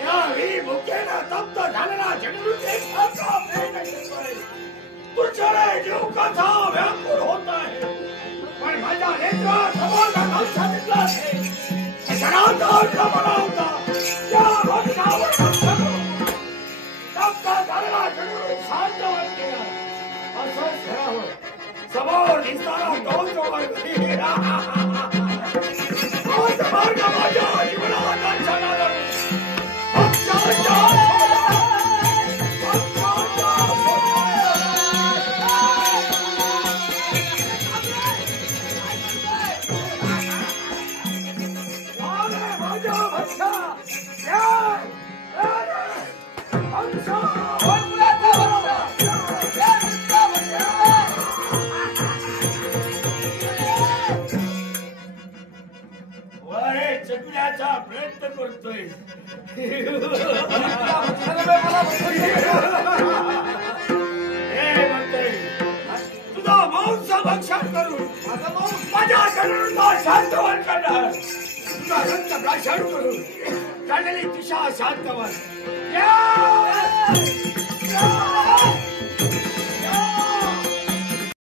यावेळी भुकेनं तप्त झालेला जनरूचे तुझ्याकडे जीव कसा व्याकुळ होत आहे पण माझ्या नेत्रासमोर नक्षा दिसला आहे क्षणाचा मला होता त्या भक्तावर तप्त झालेला जनरू शांत वाटलेला असंच घरावर समोर दिसताना दोन जवळ मार्ग माझ्या जीवनाचा क्षणाला चकण्याचा प्रयत्न करतोय तुझा मांस भक्षण करून माझ्या शरीराला शांतवन करणार तुझा रक्त भाषण करून झालेली दिशा शांतवन